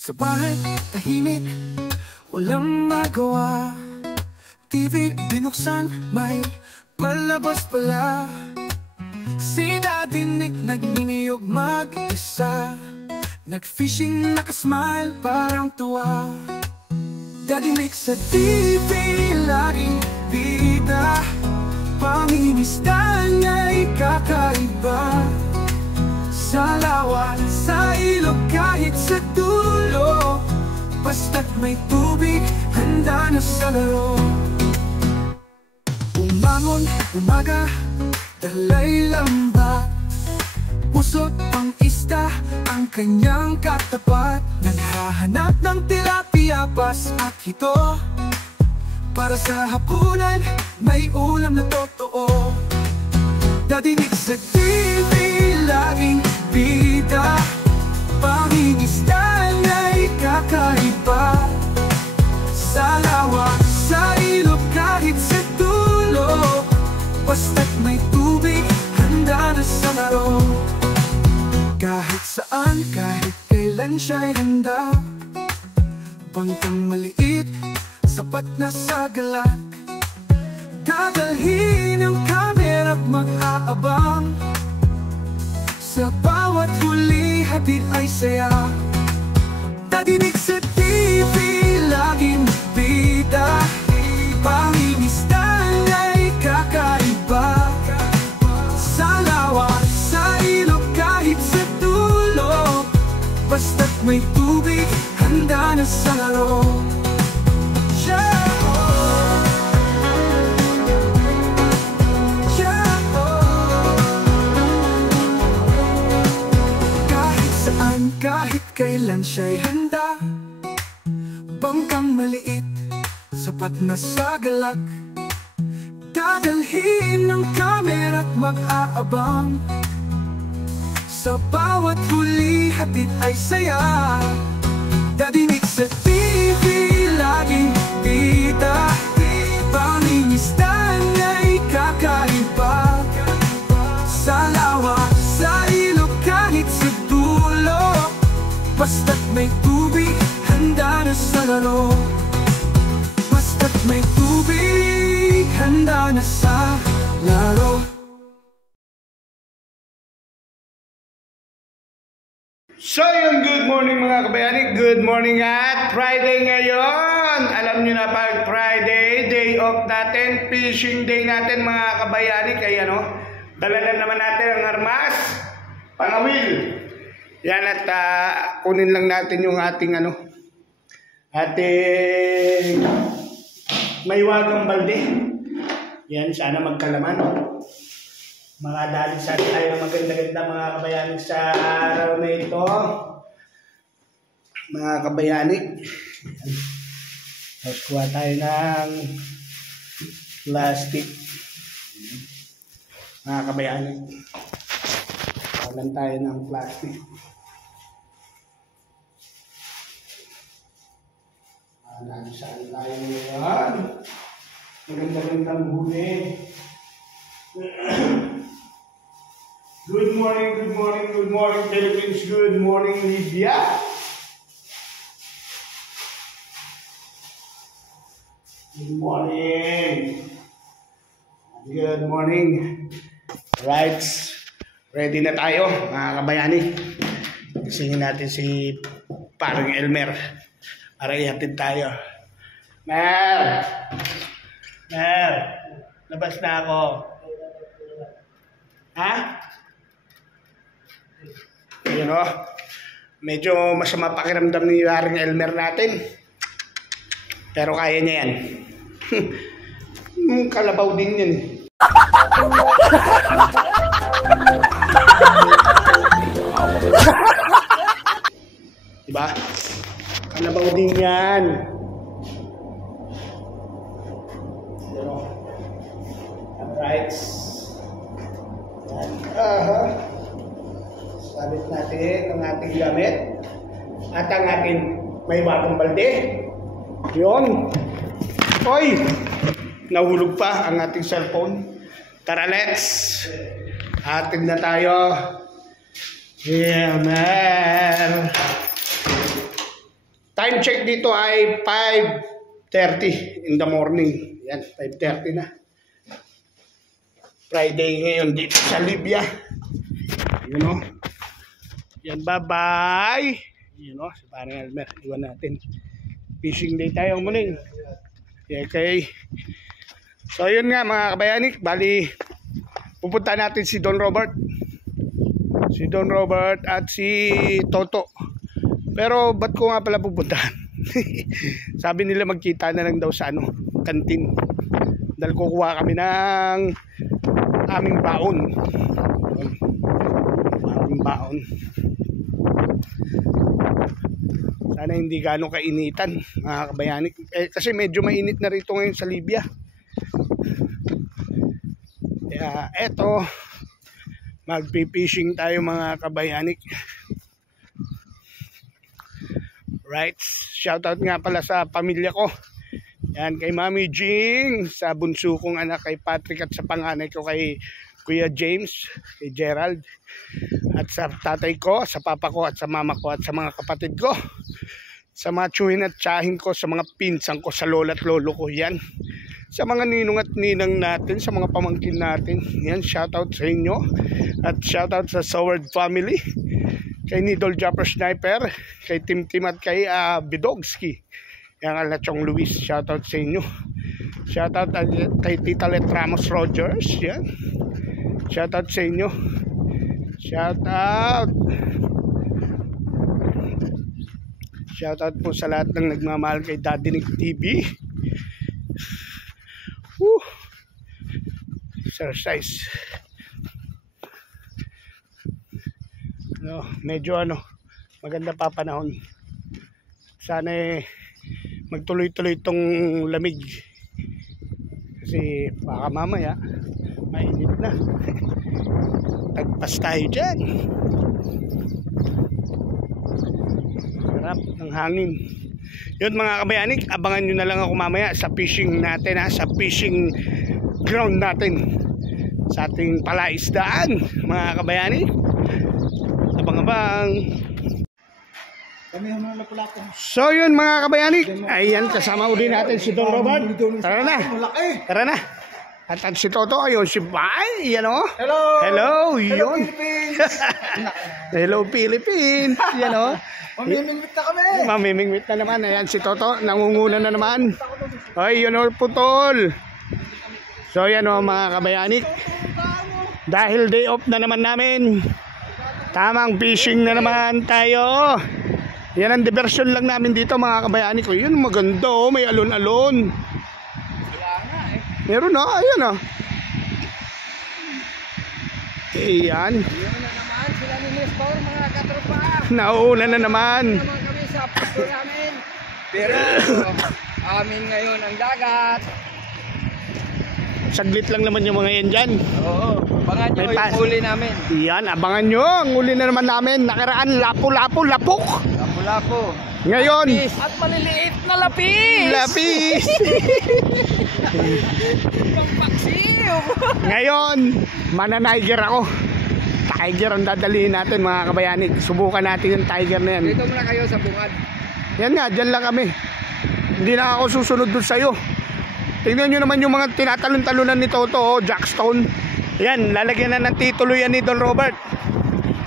Sa bahay, tahimik, walang magawa. TV binuksan, may palabas pala. Sinadinig, nagniniyog mag-isa. Nag-fishing, nakasmile, parang tuwa. Dadinig sa TV, laging bida. Pangingisda niya'y kakaiba. Sa lawan, sa ilog, kahit sa dulo, basta't may tubig, handa na sa laro. Umangon, umaga, dalay lamba. Pusot pang isda, ang kanyang katapat. Naghahanap ng tilapia, pas at hito. Para sa hapunan, may ulam na totoo. Dadinig sa TV, laging bida. Pangingisda na'y kakaiba. Sa lawa, sa ilog, kahit sa dulo, basta't may tubig, handa na sa laro. Kahit saan, kahit kailan siya'y handa. Bangkang maliit, sapat na sa galak. Dadalhin ang kamera't mag-aabang. Sa bawat huli, hatid ay saya. Dadinig sa TV, laging bida. Pangingisda na'y kakaiba. Sa lawa, sa ilog, kahit sa dulo, basta't may tubig, handa na sa laro. Kahit kailan siya'y handa. Bangkang maliit, sapat na sa galak. Dadalhin ng kamera't mag-aabang. Sa bawat huli, hatid ay saya. Dadinig sa TV, laging bida. Pangingisda na'y kakaiba. Sa lawa, sa ilog, kahit sa dulo, basta't may tubig, handa na sa laro. Basta't may tubig, handa na sa laro. So yun, good morning mga kabayani. Good morning at Friday ngayon. Alam nyo na pag Friday, day off natin, fishing day natin mga kabayani. Kaya dala na naman natin ang armas, pangawil. Yan at kunin lang natin yung ating ating maywagang balde. Yan, sana magkalaman. Mga dalisan tayo ng maganda-ganda mga kabayani sa araw na ito. Mga kabayani. Tapos kuha tayo ng plastic. Mga kabayani. Kuha tayo ng plastic. Dalisan tayo ngayon. Maganda-gandang huli. Good morning, good morning, good morning Philippines. Good morning Libya. Good morning. Good morning. Right. Ready na tayo mga kabayani. Gisingin natin si Parang Elmer para ihatid tayo. Mer! Mer! Labas na ako. Ha? Ayun medyo masama pakiramdam ni Parang Elmer natin. Pero kaya niya yan. Kalabaw din yun eh. Diba? Kalabaw din yan. Alright. Sabit natin ang ating gamit at ang ating may bagong balde. Yun. Oy! Nahulog pa ang ating cellphone. Tara, let's! Atid na tayo. Yeah, man. Time check dito ay 5:30 in the morning. Yan, 5:30 na. Friday ngayon dito sa Libya. You know. Yan, bye-bye. You know, si Parang Elmer, iwan natin. Fishing day tayo muling. Okay. So yun nga mga kabayanik, bali pupunta natin si Don Robert. Si Don Robert at si Toto. Pero ba't ko nga pala pupuntahan? Sabi nila magkita na lang daw sa kantin. Dahil kukuha kami ng aming baon. Aming baon. Sana hindi gano'ng kainitan mga kabayanik. Kasi medyo mainit na rito ngayon sa Libya. Kaya eto, magpipishing tayo mga kabayanik. Right, shoutout nga pala sa pamilya ko. Yan, kay Mami Jing, sa bunso kong anak kay Patrick, at sa panganay ko kay Kuya James, kay Gerald, at sa tatay ko, sa papa ko, at sa mama ko, at sa mga kapatid ko, sa mga tsuhin at tsahin ko, sa mga pinsan ko, sa lola at lolo ko. Yan, sa mga ninong at ninang natin, sa mga pamangkin natin. Yan, shoutout sa inyo. At shoutout sa Soward family, kay Needle Jumper Sniper, kay Tim Tim at kay Bidogski. Yan, Alachong Luis, shoutout sa inyo. Shoutout kay Tita Let Ramos Rogers. Yan, shoutout sa inyo. Shoutout. Shoutout po sa lahat ng nagmamahal kay Daddy Nick TV. Woo! Exercise. Medyo maganda pa panahon. Sana magtuloy-tuloy itong lamig. Kasi baka mamaya mainit na. Tagpas tayo dyan. Sarap ng hangin. Yun mga kabayanik, abangan nyo na lang ako mamaya sa fishing natin, sa fishing ground natin, sa ating palaisdaan mga kabayanik. Abang-abang. So yun mga kabayanik, ayan, kasama uli natin si Don Robert. Tara na. Tara na. At si Toto, ayun, si Bay, yan o. Hello! Hello, yun. Philippines! Hello Philippines, yan o. Mamimingwit na kami! Mamimingwit na naman, ayan si Toto, nangunguna na naman. Ay, yun o, putol. So yan o mga kabayanik, dahil day off na naman namin, tamang fishing na naman tayo. Yan ang diversion lang namin dito mga kabayanik ko. Yun, maganda o, may alon-alon. Meron na, ayan ah. Ayan. Sila ni Miss Paul, mga katropa. Nauna na naman. Naman kami sa pasto namin. Pero amin ngayon ang dagat. Saglit lang naman yung mga yan dyan. Oo, abangan nyo yung huli namin. Yan, abangan nyo. Ang huli na naman namin. Nakaraan, lapo-lapo, lapok. Lapo-lapo. Ngayon, at maliliit na lapis. lapis. Pampaksiw. Ngayon, mananiger ako. Tiger ang dadalihin natin mga kabayanik. Subukan natin yung tiger na yan. Dito muna kayo sa bungad. Yan nga, dyan lang kami. Hindi na ako susunod doon sa'yo. Tingnan nyo naman yung mga tinatalon-talunan ni Toto, Jackstone. Yan, lalagyan na ng titulo yan ni Don Robert.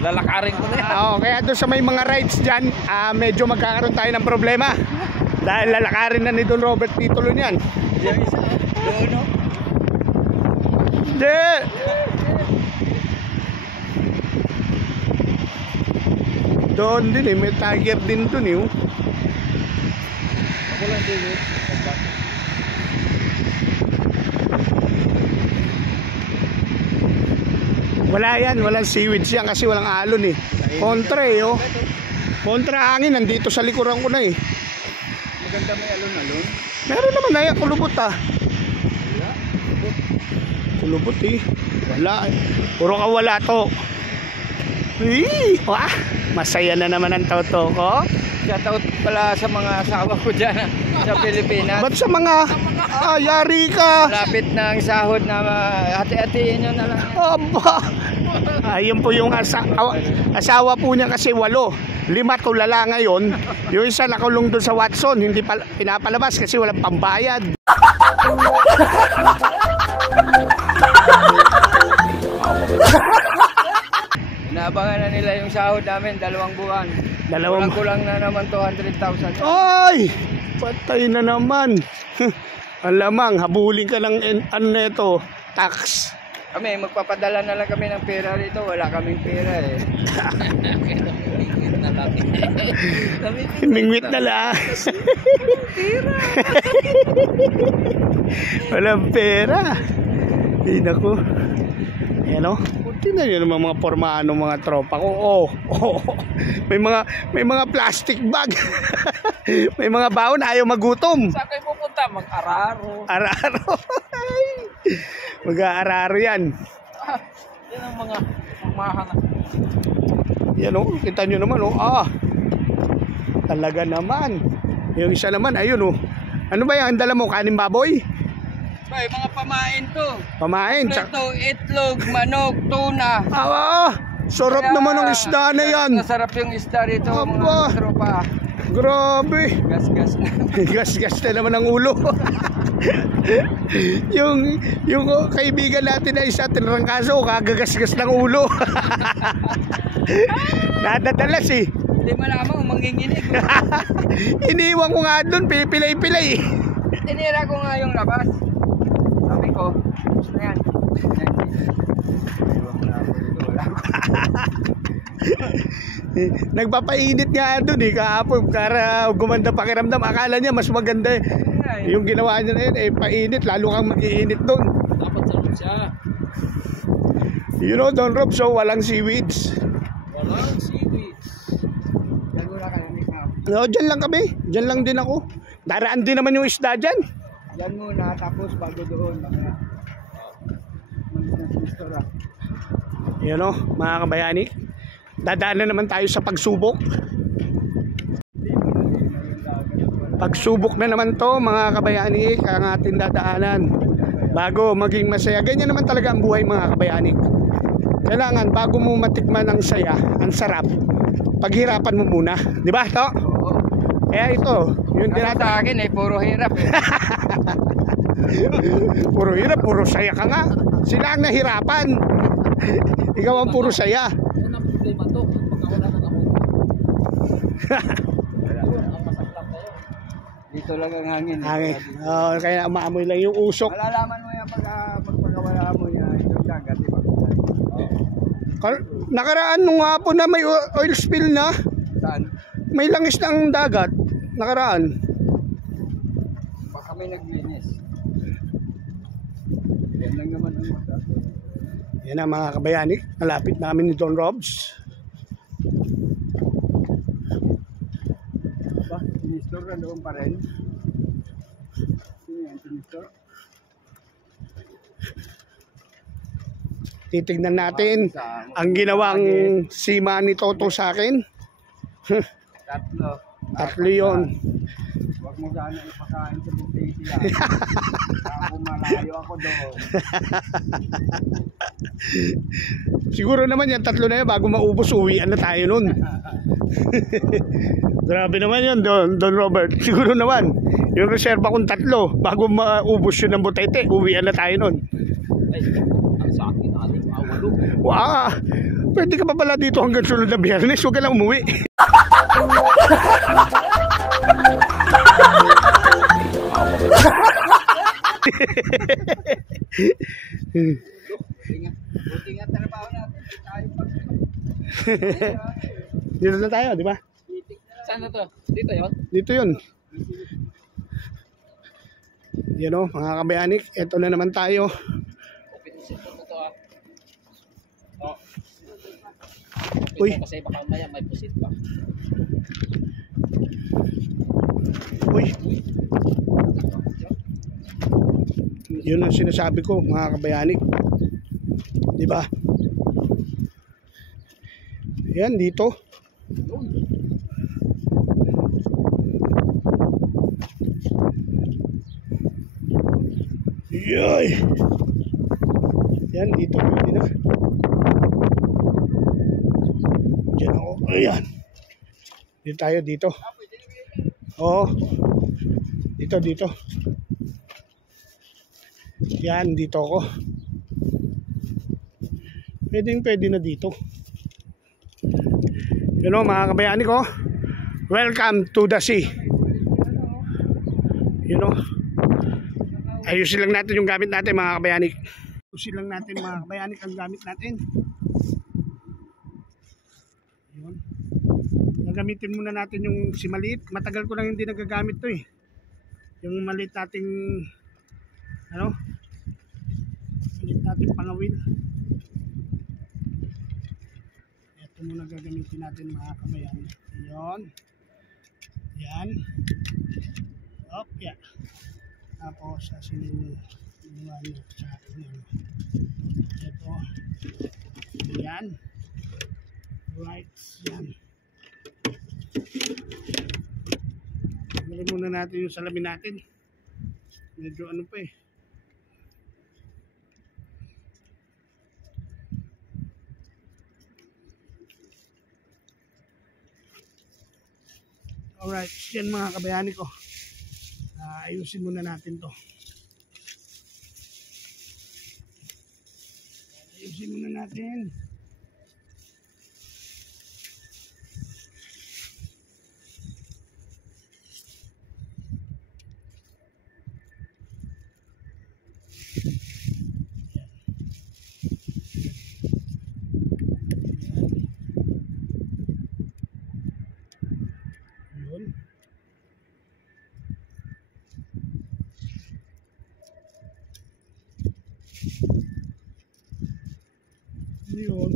Lalakarin ko na yan. Oo, kaya doon sa may mga rides dyan, medyo magkakaroon tayo ng problema. Dahil lalakarin na ni Don Robert titulo niyan. Yung isa, doon no? Hindi! Doon din eh, may tiger din doon eh. Ako lang din eh. Wala yan, walang seaweeds yan kasi walang alon eh. Kontra eh oh. Kontra hangin, nandito sa likuran ko na eh. Maganda may alon-alon. Meron naman na yan, kulubot ah. Kulubot eh. Wala eh. Puro ka wala to. Wah, masaya na naman ang Toto ko. Shoutout pala sa mga asawa ko dyan sa Pilipinas. Ba't sa mga yari ka? Lapit na ang sahod na hati-hatiin nyo na lang. Aba. Ayun po yung asawa po niya kasi 8. 5 tulala ngayon. Yung isa nakulong doon sa Watson, hindi pa pinapalabas kasi walang pambayad. Inaabangan na nila yung sahod namin, 2 buwan. Kulang na naman 200,000. Ay! Patay na naman. Alamang, habulin ka ng ano na ito, tax. Kami, magpapadala na lang kami ng pera rito. Wala kaming pera eh. Mingwit na lang. Walang pera. Ay, naku. Ayan o. Tingnan nyo naman mga pormaano mga tropa ko. Oh. May mga plastic bag. May mga baon, ayaw magutom. Saan kayo pupunta? Mag-araro. Araro. Mag-aararo yan. Yan ang mga mahana. Yan o, kita nyo naman o. Talaga naman. Yung isa naman, ayun o. Ano ba yan? Ang dala mo? Kanin baboy? Bay, mga pamain to. Pamain. Ito, itlog, manok, tuna. Sarap naman ang isda na yan. Masarap yung isda rito, Aba. mga tropa. Grabe. Gas-gas na. Gas-gas na naman ang ulo. yung kaibigan natin na isa tinrangkaso, kagagas-gas ng ulo. Nadadalas eh. Hindi malamang manginginig. Iniiwan ko nga doon, pilay-pilay. Tinira ko nga yung labas. Sabi ko, gusto na yan. Nagpapainit nga doon eh kahapon para gumanda pakiramdam. Akala niya mas maganda eh. Yung ginawa niya na yun eh painit, lalo kang mag-iinit doon. Dapat sarap siya. You know Don Rob, so walang seaweeds. Walang seaweeds. Dalawa ka na No, dyan lang kami. Dyan lang din ako. Daraan din naman yung isda dyan. Yan muna, tapos bago doon. You know, mga kabayani, dadaan na naman tayo sa pagsubok. Pagsubok na naman to mga kabayani, ang ating dadaanan bago maging masaya. Ganyan naman talaga ang buhay mga kabayani. Kailangan bago mo matikman ang saya, ang sarap, paghirapan mo muna, di ba to? Oo. Kaya ito, yun din Sa akin eh, puro hirap eh. Puro hirap, puro saya ka nga. Sila ang nahirapan. Ikaw ang puro saya. Ano ang problema to? Pagkawala ng ako. Ang masaklap tayo. Dito lang ang hangin. Hangin. Kaya maamoy lang yung usok. Malalaman mo yan pagkawala mo yan. Yung dagat, di ba? Nakaraan nung hapon na may oil spill na. Saan? May langis na ang dagat. Nakaraan. Baka may naglinis. Yan lang naman ang masaklap. Yan na mga kabayani. Malapit namin ni Don Robs. Ba? Sinistor na doon pa rin? Sino yan? Sinistor? Titignan natin ang ginawang sima ni Toto sa akin. Tatlo yun. Huwag mo sana ipakain sa bukiti yan. Ako malayo ako doon. Siguro naman yan, tatlo na yan, bago maubos, uwian na tayo nun. Grabe naman yun, Don Robert. Siguro naman, yung reserva kong 3, bago maubos yun ng butete, uwian na tayo nun. Ay, ang sa akin, ating 8. Wow! Pwede ka pa pala dito hanggang sunod na Biyernes, huwag ka lang umuwi. Buti nga trabaho natin. Dito na tayo, di ba? Saan na to? Dito yun? Dito yun. Yan o, mga kabayanik, eto na naman tayo. Uy. Kasi baka maya may pusit pa. Uy. Yun ang sinasabi ko mga kabayanik. Di ba? Yan dito. Yoy. Yan dito pwede na. Diyan ako. Ayan. Dito tayo, dito. Oo. Dito. Yan, dito ako. Pwede na dito. You know, mga kabayani ko, welcome to the sea. You know, ayusin lang natin yung gamit natin, mga kabayani. Ayusin lang natin, mga kabayani, ang gamit natin. Yun. Gagamitin muna natin yung si maliit. Matagal ko lang hindi nagagamit to eh. Yung maliit nating maliit nating pangawil. Ito muna gagamitin natin, mga kabayani. Yun. Yan. Okay. Tapos asinin yung sa akin. Ito. Yan. Right. Yan. Tanggalin muna natin yung salamin natin. Medyo ano pa eh. Alright, yan mga kabayani ko. Ayusin muna natin to. Ayusin muna natin. Yun.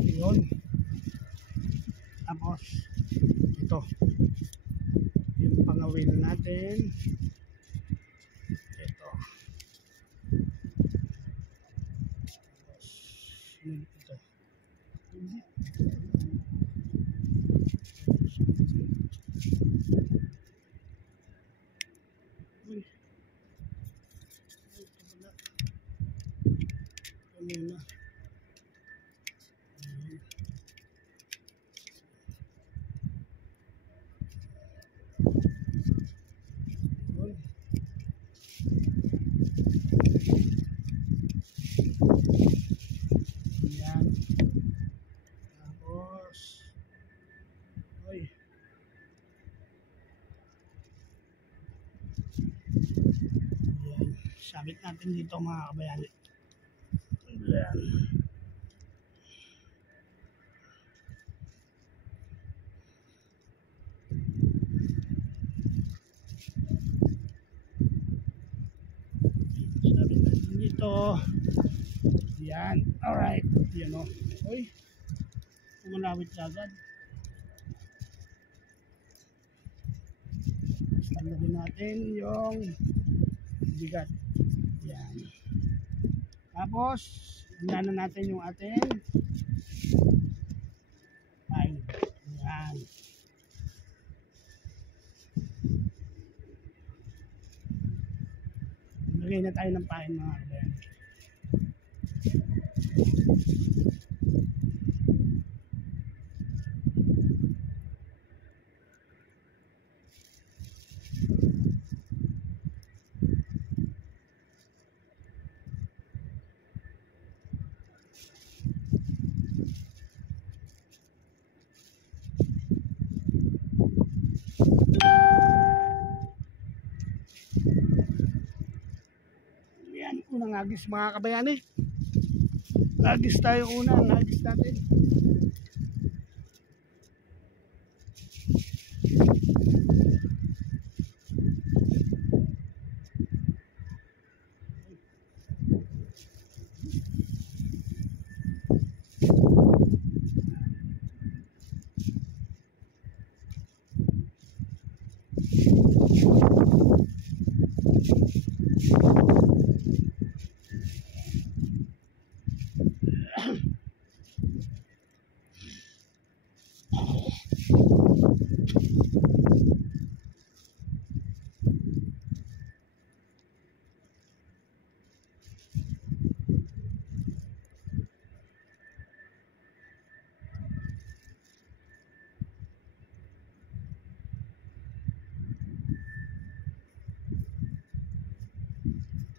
Yun. Tapos ito yung pangawil natin. Ito. Ito. Yan. Tapos oy. Yan. Sabit natin dito, mga kabayani. Yan. Sabit natin dito. Yan. Alright. Yan o. Uy. Pumalawit agad. Tanggalin natin yung bigat. Yan. Tapos, hinana natin yung ating ay. Yan. Lagay na tayo ng pain, mga kabayan. Yan, unang agis, mga kabayani. Agis tayo unang, agis natin.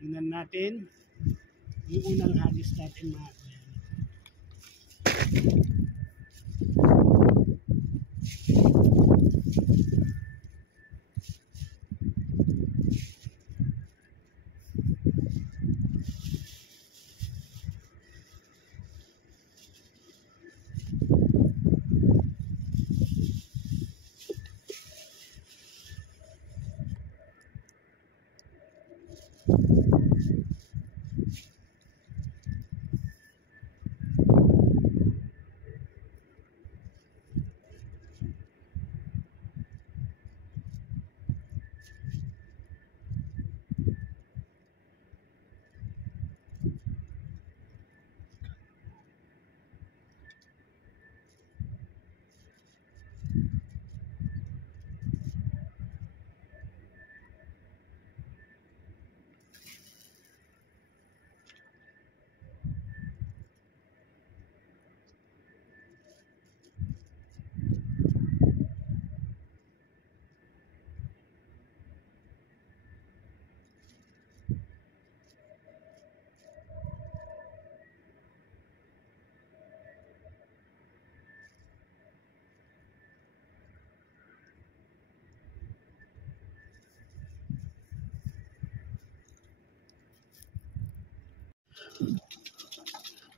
Tingnan natin yung unang hadis natin mga kabayani.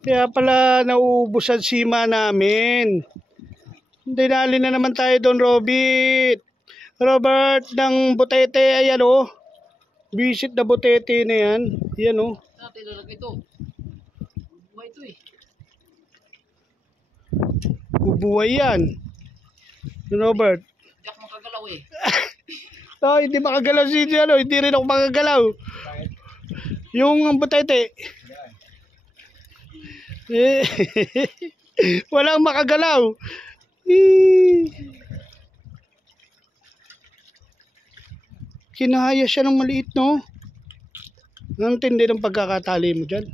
Kaya pala nauubos ang sima namin. Dinali na naman tayo doon, Robert ng butete. Ayan o. Visit na butete na yan. Ayan o. Dati lalaki ito. Buhay ito eh. Bubuhay yan. Robert. Hindi ako makagalaw eh. Hindi makagalaw si ano. Hindi rin ako makagalaw. Yung butete. Walang makagalaw. Kinahaya siya ng maliit, no? Ang tindi ng pagkakatali mo dyan.